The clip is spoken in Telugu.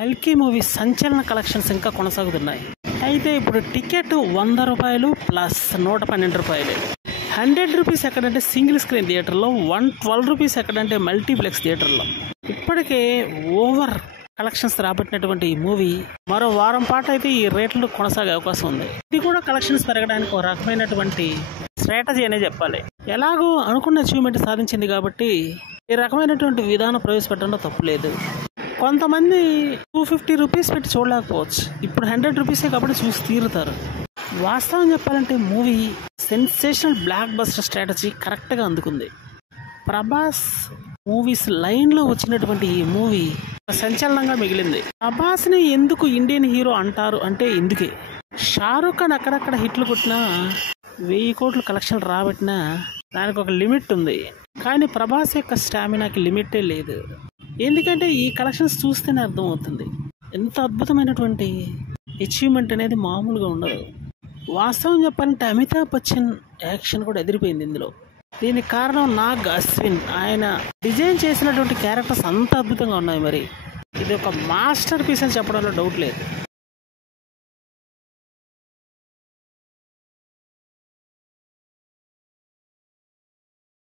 కల్కి మూవీ సంచలన కలెక్షన్స్ ఇంకా కొనసాగుతున్నాయి. అయితే ఇప్పుడు టికెట్ ₹100 ప్లస్ ₹112. ₹100 ఎక్కడంటే సింగిల్ స్క్రీన్ థియేటర్లో, ₹112 ఎక్కడంటే మల్టీప్లెక్స్ థియేటర్లో. ఇప్పటికే ఓవర్ కలెక్షన్స్ రాబట్టినటువంటి ఈ మూవీ మరో వారం పాటు అయితే ఈ రేట్లు కొనసాగే అవకాశం ఉంది. ఇది కూడా కలెక్షన్స్ పెరగడానికి ఒక రకమైనటువంటి స్ట్రాటజీ అనే చెప్పాలి. ఎలాగో అనుకున్న అచీవ్మెంట్ సాధించింది కాబట్టి ఈ రకమైనటువంటి విధానం ప్రవేశపెట్టడంలో తప్పులేదు. కొంతమంది ₹250 పెట్టి చూడలేకపోవచ్చు. ఇప్పుడు ₹100 కాబట్టి చూసి తీరుతారు. వాస్తవం చెప్పాలంటే movie sensational block buster strategy కరెక్ట్గా అందుకుంది. ప్రభాస్ మూవీస్ లైన్లో వచ్చినటువంటి ఈ మూవీ సంచలనంగా మిగిలింది. ప్రభాస్ని ఎందుకు ఇండియన్ హీరో అంటారు అంటే ఇందుకే. షారూఖ్ ఖాన్ అక్కడక్కడ హిట్లు కొట్టినా 1000 కోట్లు కలెక్షన్లు రాబట్టినా దానికి ఒక లిమిట్ ఉంది. కానీ ప్రభాస్ యొక్క స్టామినాకి లిమిటే లేదు. ఎందుకంటే ఈ కలెక్షన్స్ చూస్తేనే అర్థమవుతుంది ఎంత అద్భుతమైనటువంటి అచీవ్మెంట్ అనేది మామూలుగా ఉండదు. వాస్తవం చెప్పాలంటే అమితాబ్ బచ్చన్ యాక్షన్ కూడా ఎదిరిపోయింది ఇందులో. దీనికి కారణం నాగ్ అశ్విన్. ఆయన డిజైన్ చేసినటువంటి క్యారెక్టర్స్ అంత అద్భుతంగా ఉన్నాయి. మరి ఇది ఒక మాస్టర్ పీస్ అని చెప్పడంలో డౌట్ లేదు.